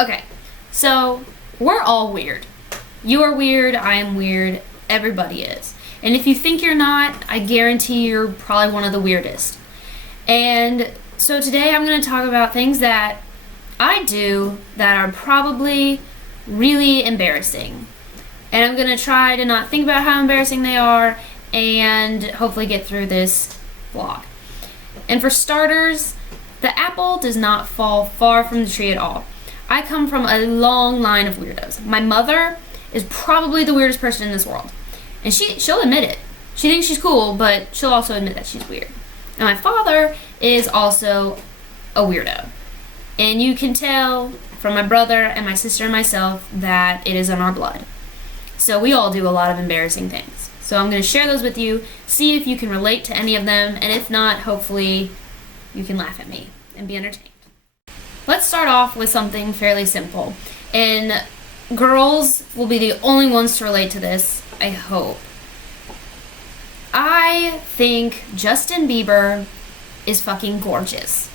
Okay, so we're all weird. You are weird, I am weird, everybody is. And if you think you're not, I guarantee you're probably one of the weirdest. And so today I'm going to talk about things that I do that are probably really embarrassing. And I'm going to try to not think about how embarrassing they are and hopefully get through this vlog. And for starters, the apple does not fall far from the tree at all. I come from a long line of weirdos. My mother is probably the weirdest person in this world. And she'll admit it. She thinks she's cool, but she'll also admit that she's weird. And my father is also a weirdo. And you can tell from my brother and my sister and myself that it is in our blood. So we all do a lot of embarrassing things. So I'm going to share those with you, see if you can relate to any of them, and if not, hopefully you can laugh at me and be entertained. Let's start off with something fairly simple. And girls will be the only ones to relate to this, I hope. I think Justin Bieber is fucking gorgeous.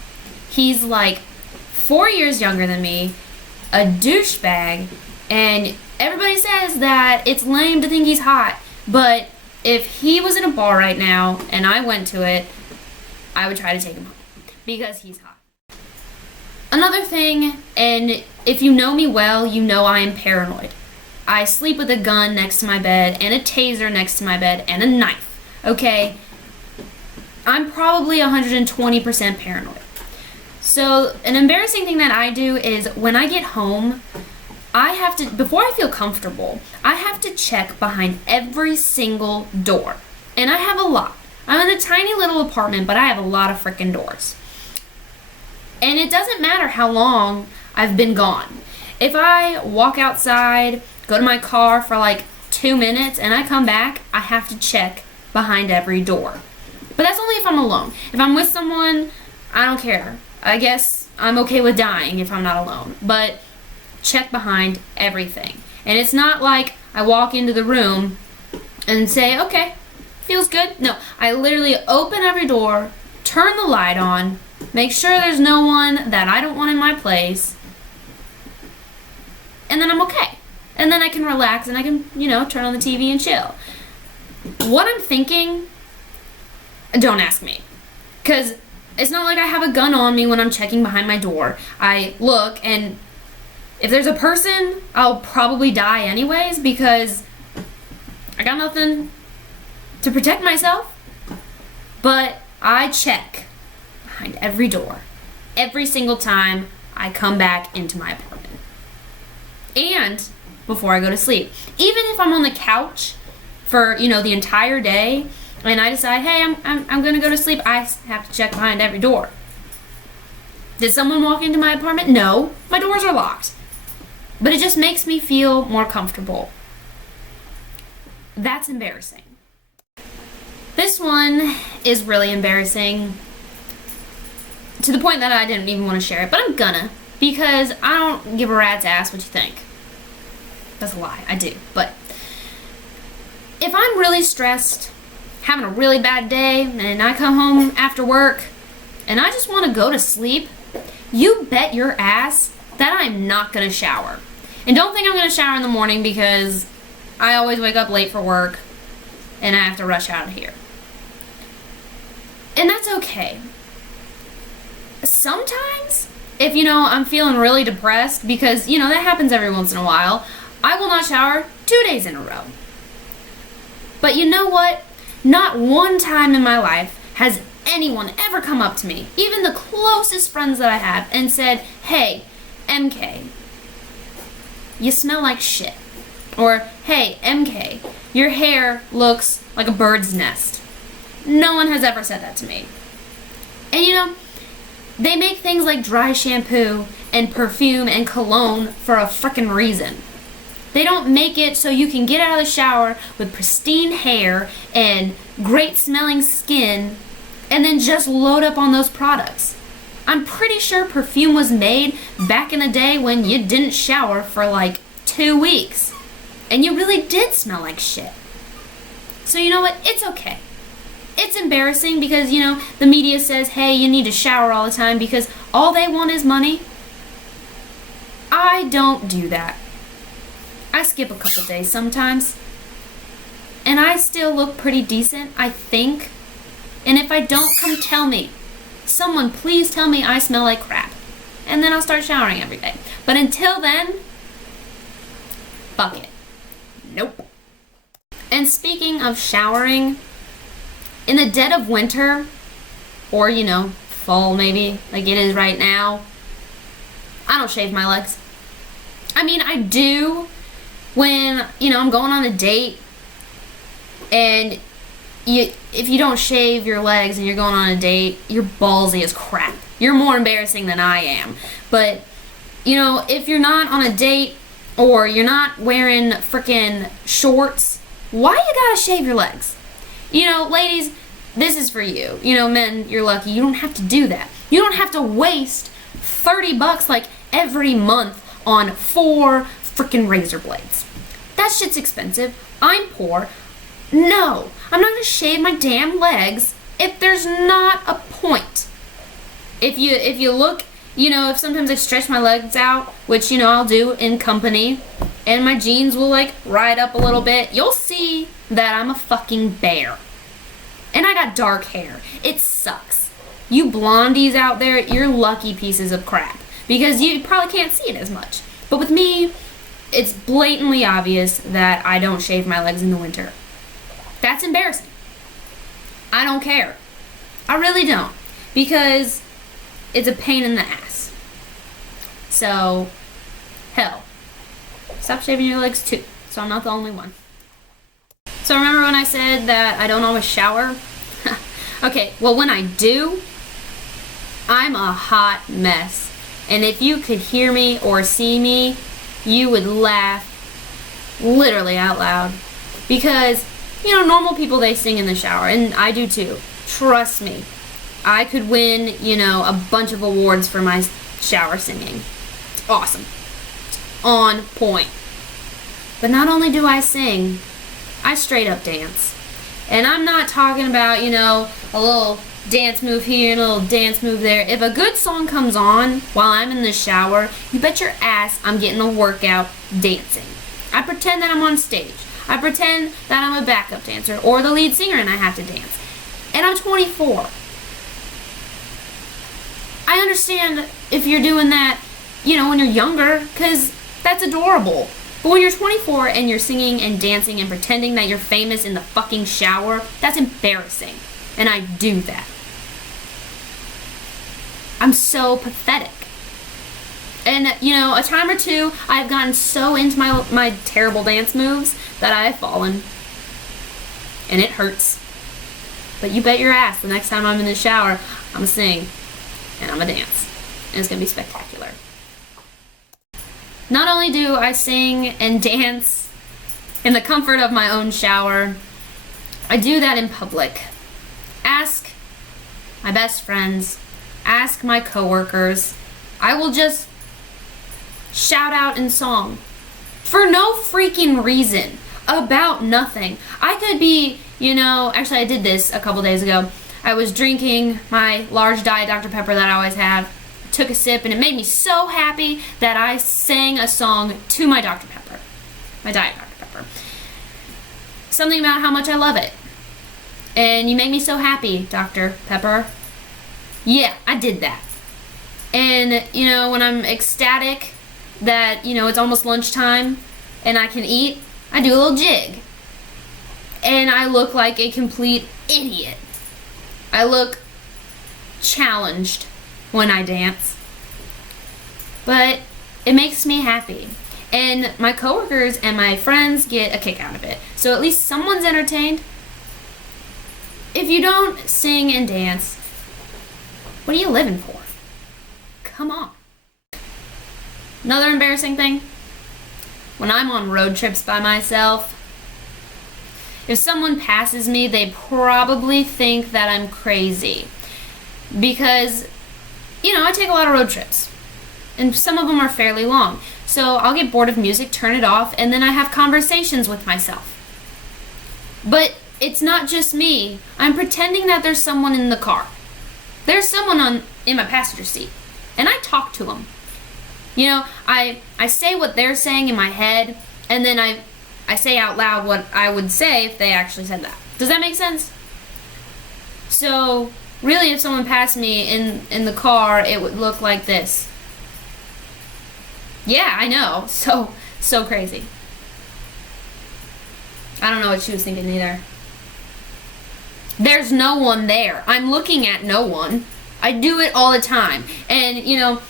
He's like 4 years younger than me, a douchebag, and everybody says that it's lame to think he's hot, but if he was in a bar right now and I went to it, I would try to take him home because he's hot. Another thing, and if you know me well, you know I am paranoid. I sleep with a gun next to my bed and a taser next to my bed and a knife, okay? I'm probably 120% paranoid. So an embarrassing thing that I do is when I get home, I have to, before I feel comfortable, I have to check behind every single door. And I have a lot. I'm in a tiny little apartment, but I have a lot of freaking doors. And it doesn't matter how long I've been gone. If I walk outside, go to my car for like 2 minutes, and I come back, I have to check behind every door. But that's only if I'm alone. If I'm with someone, I don't care. I guess I'm okay with dying if I'm not alone. But check behind everything. And it's not like I walk into the room and say, okay, feels good. No, I literally open every door, turn the light on, make sure there's no one that I don't want in my place, and then I'm okay. And then I can relax and I can, turn on the TV and chill. What I'm thinking, don't ask me. Because it's not like I have a gun on me when I'm checking behind my door. I look, and if there's a person, I'll probably die anyways because I got nothing to protect myself. But I check behind every door every single time I come back into my apartment. And before I go to sleep. Even if I'm on the couch for, the entire day and I decide, hey, I'm going to go to sleep, I have to check behind every door. Did someone walk into my apartment? No, my doors are locked. But it just makes me feel more comfortable. That's embarrassing. This one is really embarrassing to the point that I didn't even want to share it, but I'm gonna because I don't give a rat's ass what you think. That's a lie, I do. But if I'm really stressed, having a really bad day, and I come home after work and I just want to go to sleep, you bet your ass that I'm not gonna shower. And don't think I'm gonna shower in the morning because I always wake up late for work and I have to rush out of here. And that's okay. Sometimes, if I'm feeling really depressed, because that happens every once in a while, I will not shower 2 days in a row. But you know what? Not one time in my life has anyone ever come up to me, even the closest friends that I have, and said, hey, MK, you smell like shit. Or, hey, MK, your hair looks like a bird's nest. No one has ever said that to me. And they make things like dry shampoo and perfume and cologne for a frickin' reason. They don't make it so you can get out of the shower with pristine hair and great smelling skin and then just load up on those products. I'm pretty sure perfume was made back in the day when you didn't shower for like 2 weeks. And you really did smell like shit. So you know what? It's okay. It's embarrassing because, the media says, hey, you need to shower all the time because all they want is money. I don't do that. I skip a couple days sometimes. And I still look pretty decent, I think. And if I don't, come tell me. Someone please tell me I smell like crap. And then I'll start showering every day. But until then, fuck it. Nope. And speaking of showering, in the dead of winter, or fall maybe, like it is right now, I don't shave my legs. I mean, I do when, I'm going on a date, and if you don't shave your legs and you're going on a date, you're ballsy as crap. You're more embarrassing than I am. But, if you're not on a date or you're not wearing frickin' shorts, why you gotta shave your legs? Ladies, this is for you. Men, you're lucky. You don't have to do that. You don't have to waste $30 like every month on 4 frickin' razor blades. That shit's expensive. I'm poor. No, I'm not gonna shave my damn legs if there's not a point. If you look, if sometimes I stretch my legs out, which I'll do in company, and my jeans will like ride up a little bit, you'll see that I'm a fucking bear. And I got dark hair. It sucks. You blondies out there, you're lucky pieces of crap, because you probably can't see it as much. But with me, it's blatantly obvious that I don't shave my legs in the winter. That's embarrassing. I don't care. I really don't. Because it's a pain in the ass. So, hell. Stop shaving your legs too. So I'm not the only one. So remember when I said that I don't always shower? Okay, well when I do, I'm a hot mess. And if you could hear me or see me, you would laugh literally out loud. Because normal people, they sing in the shower, and I do too. Trust me. I could win, a bunch of awards for my shower singing. It's awesome. It's on point. But not only do I sing, I straight up dance. And I'm not talking about, a little dance move here and a little dance move there. If a good song comes on while I'm in the shower, you bet your ass I'm getting a workout dancing. I pretend that I'm on stage. I pretend that I'm a backup dancer or the lead singer and I have to dance. And I'm 24. I understand if you're doing that, when you're younger, because that's adorable. But when you're 24 and you're singing and dancing and pretending that you're famous in the fucking shower, that's embarrassing. And I do that. I'm so pathetic. And, a time or two, I've gotten so into my terrible dance moves that I've fallen. And it hurts. But you bet your ass the next time I'm in the shower, I'm gonna sing and I'm gonna dance. And it's gonna be spectacular. Not only do I sing and dance in the comfort of my own shower, I do that in public. Ask my best friends, ask my coworkers. I will just shout out in song for no freaking reason, about nothing. I could be, actually I did this a couple days ago. I was drinking my large Diet Dr. Pepper that I always have, took a sip, and it made me so happy that I sang a song to my Dr. Pepper, my Diet Dr. Pepper. Something about how much I love it. And you make me so happy, Dr. Pepper. Yeah, I did that. And, when I'm ecstatic that, it's almost lunchtime and I can eat, I do a little jig. And I look like a complete idiot. I look challenged when I dance. But it makes me happy. And my coworkers and my friends get a kick out of it. So at least someone's entertained. If you don't sing and dance, what are you living for? Come on. Another embarrassing thing, when I'm on road trips by myself, if someone passes me, they probably think that I'm crazy. Because, I take a lot of road trips. And some of them are fairly long. So I'll get bored of music, turn it off, and then I have conversations with myself. But it's not just me. I'm pretending that there's someone in the car. There's someone in my passenger seat. And I talk to them. You know, I say what they're saying in my head, and then I say out loud what I would say if they actually said that. Does that make sense? So, really, if someone passed me in the car, it would look like this. Yeah, I know. So crazy. I don't know what she was thinking either. There's no one there. I'm looking at no one. I do it all the time. And, you know,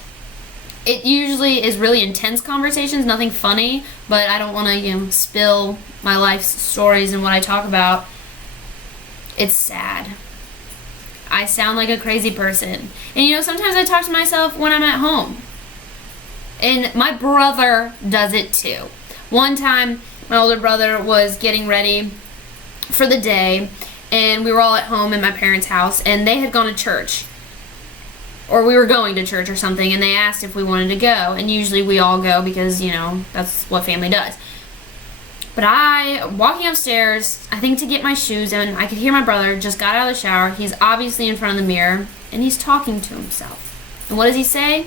it usually is really intense conversations, nothing funny, but I don't want to, you know, spill my life stories and what I talk about. It's sad. I sound like a crazy person. And, you know, sometimes I talk to myself when I'm at home. And my brother does it too. One time, my older brother was getting ready for the day, and we were all at home in my parents' house, and they had gone to church. Or we were going to church or something, and they asked if we wanted to go. And usually we all go because, you know, that's what family does. But walking upstairs, I think to get my shoes in, I could hear my brother just got out of the shower. He's obviously in front of the mirror, and he's talking to himself. And what does he say?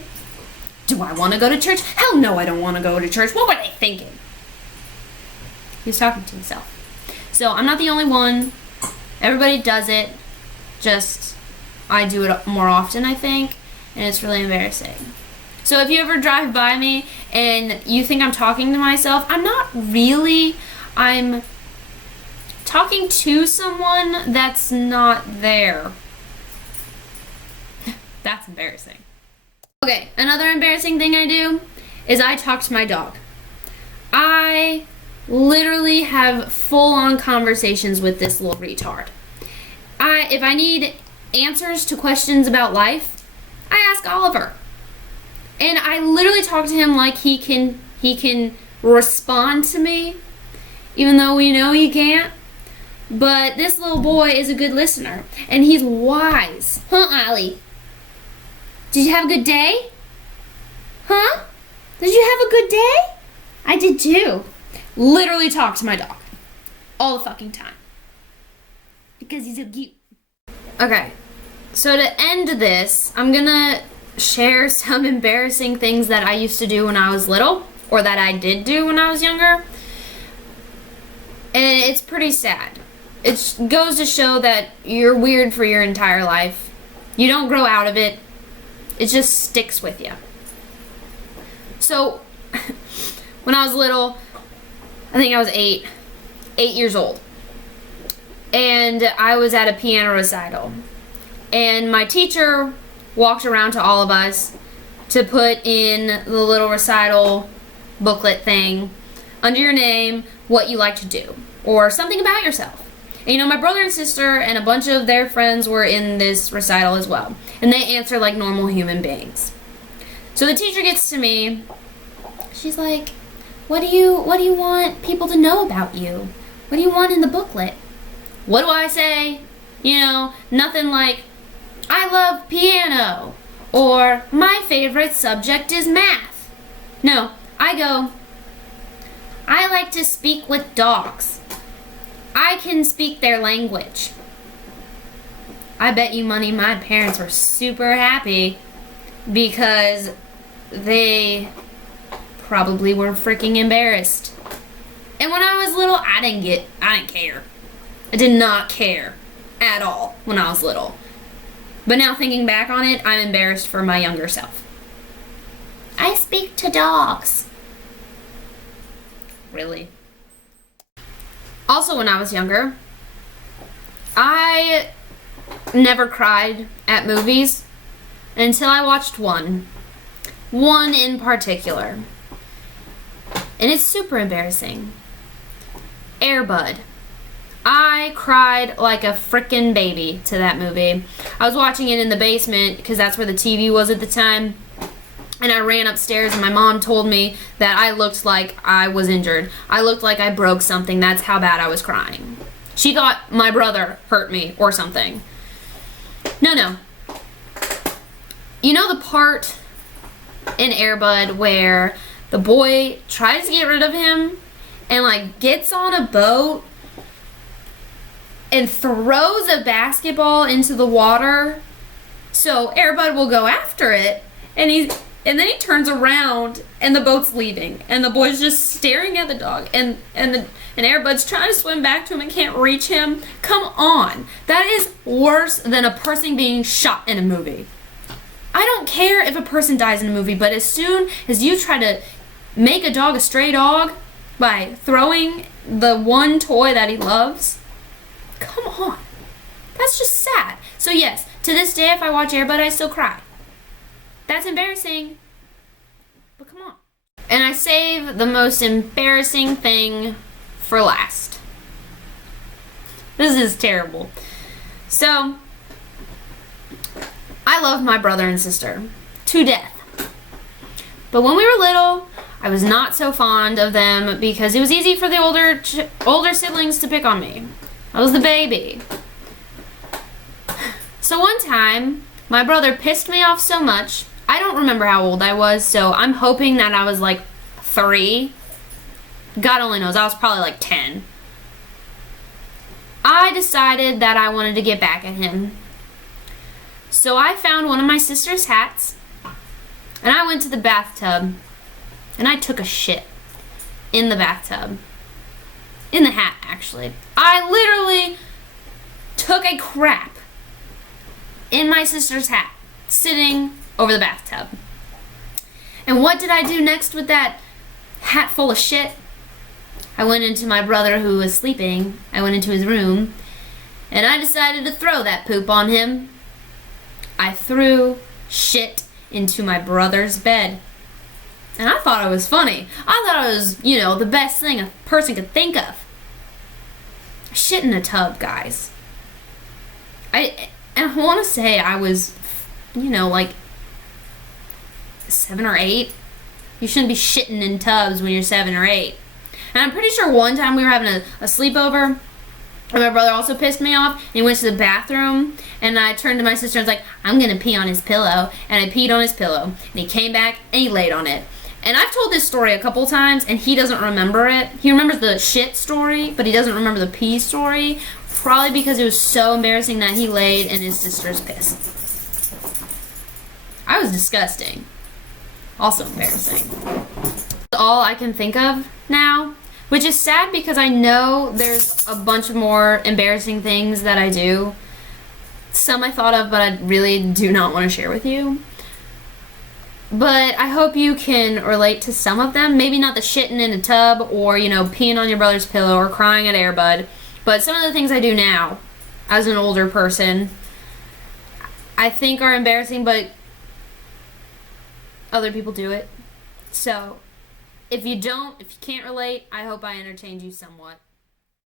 Do I want to go to church? Hell no, I don't want to go to church. What were they thinking? He's talking to himself. So I'm not the only one. Everybody does it. Just, I do it more often, I think. And it's really embarrassing. So if you ever drive by me and you think I'm talking to myself, I'm not really. I'm talking to someone that's not there. That's embarrassing. Okay, another embarrassing thing I do is I talk to my dog. I literally have full-on conversations with this little retard. If I need answers to questions about life, I ask Oliver. And I literally talk to him like he can respond to me, even though we know he can't. But this little boy is a good listener, and he's wise. Huh, Ollie? Did you have a good day? Huh? Did you have a good day? I did too. Literally talk to my dog. All the fucking time. Because he's so cute. Okay. So to end this, I'm gonna share some embarrassing things that I used to do when I was little. Or that I did do when I was younger. And it's pretty sad. It goes to show that you're weird for your entire life. You don't grow out of it. It just sticks with you. So, when I was little, I think I was 8 years old. And I was at a piano recital. And my teacher walked around to all of us to put in the little recital booklet thing, under your name, what you like to do, or something about yourself. And you know, my brother and sister and a bunch of their friends were in this recital as well. And they answer like normal human beings. So the teacher gets to me. She's like, what do you want people to know about you? What do you want in the booklet? What do I say? You know, nothing like, I love piano, or my favorite subject is math. No, I go, I like to speak with dogs. I can speak their language. I bet you money my parents were super happy because they probably were freaking embarrassed. And when I was little, I didn't care. I did not care at all when I was little. But now thinking back on it, I'm embarrassed for my younger self. I speak to dogs. Really? Also, when I was younger, I never cried at movies until I watched one. One in particular. And it's super embarrassing. Air Bud. I cried like a frickin' baby to that movie. I was watching it in the basement because that's where the TV was at the time. And I ran upstairs and my mom told me that I looked like I was injured. I looked like I broke something. That's how bad I was crying. She thought my brother hurt me or something. No. You know the part in Air Bud where the boy tries to get rid of him and like gets on a boat and throws a basketball into the water so Air Bud will go after it, and And then he turns around and the boat's leaving and the boy's just staring at the dog and Air Bud's trying to swim back to him and can't reach him. Come on. That is worse than a person being shot in a movie. I don't care if a person dies in a movie, but as soon as you try to make a dog a stray dog by throwing the one toy that he loves, come on. That's just sad. So yes, to this day, if I watch Air Bud, I still cry. That's embarrassing, but come on. And I save the most embarrassing thing for last. This is terrible. So, I love my brother and sister to death. But when we were little, I was not so fond of them because it was easy for the older siblings to pick on me. I was the baby. So one time, my brother pissed me off so much. I don't remember how old I was, so I'm hoping that I was like 3. God only knows, I was probably like 10. I decided that I wanted to get back at him. So I found one of my sister's hats, and I went to the bathtub, and I took a shit in the bathtub. In the hat, actually. I literally took a crap in my sister's hat, sitting over the bathtub. And what did I do next with that hat full of shit? I went into my brother who was sleeping. I went into his room, and I decided to throw that poop on him. I threw shit into my brother's bed. And I thought it was funny. I thought it was, the best thing a person could think of. Shit in a tub, guys. I want to say I was, like 7 or 8. You shouldn't be shitting in tubs when you're 7 or 8. And I'm pretty sure one time we were having a sleepover, and my brother also pissed me off, and he went to the bathroom, and I turned to my sister and was like, I'm gonna pee on his pillow. And I peed on his pillow, and he came back and he laid on it. And I've told this story a couple times, and he doesn't remember it. He remembers the shit story, but he doesn't remember the pee story. Probably because it was so embarrassing that he laid in his sister's piss. I was disgusting. Also embarrassing. That's all I can think of now, which is sad because I know there's a bunch of more embarrassing things that I do. Some I thought of, but I really do not want to share with you. But I hope you can relate to some of them. Maybe not the shitting in a tub or, peeing on your brother's pillow or crying at Air Bud. But some of the things I do now, as an older person, I think are embarrassing, but other people do it. So, if you can't relate, I hope I entertained you somewhat.